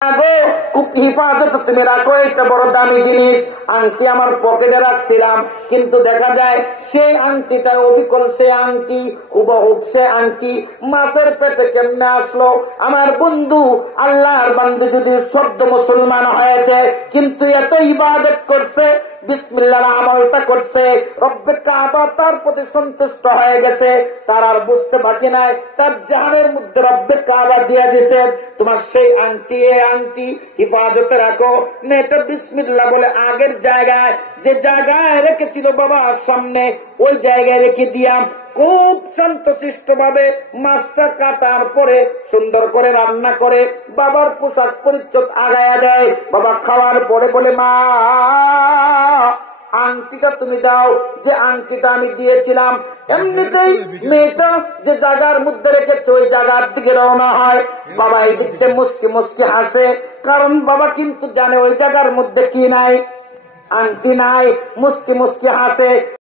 আগো খুব হিফাজত তুমি রাখো, এটা বড় দামি জিনিস। আংটি আমার পকেটে রাখছিলাম, কিন্তু দেখা যায় সেই আংটিটা অবিকল সে আংটি, হুবহুব সে আংটি মাছের পেটে কেমনে আসলো? আমার বন্ধু আল্লাহর বান্দা যদি সদ্য মুসলমান হয়েছে, কিন্তু এত ইবাদত করছে, বিসমিল্লাহর আমলটা করছে, রব্বে কাবা তার প্রতি সন্তুষ্ট হয়ে গেছে, তার আর বুঝতে বাকি নাই তার জানের মধ্যে রব্বে কাবা দিয়ে দিছে। তোমার সেই আংটি আংটি হিফাজতে রাখো, মেয়েটা বিসমিল্লাহ বলে আগের জায়গায় যে জায়গায় রেখেছিল বাবার সামনে ওই জায়গায় রেখে দিয়াম। খুব শান্তশিষ্ট ভাবে মাছটা কাটার পরে সুন্দর করে রান্না করে বাবার পোশাক পরিচ্ছদ আগায়া দেয়। বাবা খাওয়ার পরে বলে, মা আংটিটা তুমি দাও, যে আংটিটা আমি দিয়েছিলাম। এমনিতেই মেয়েটা যে জায়গার মধ্যে রেখেছে ওই জায়গার দিকে রওনা হয়। বাবা এই দিকতে মুসকি মুসকি হাসে, কারণ বাবা কিন্তু জানে ওই জায়গার মধ্যে কি নাই, আংটি নাই। মুসকি মুসকি হাসে।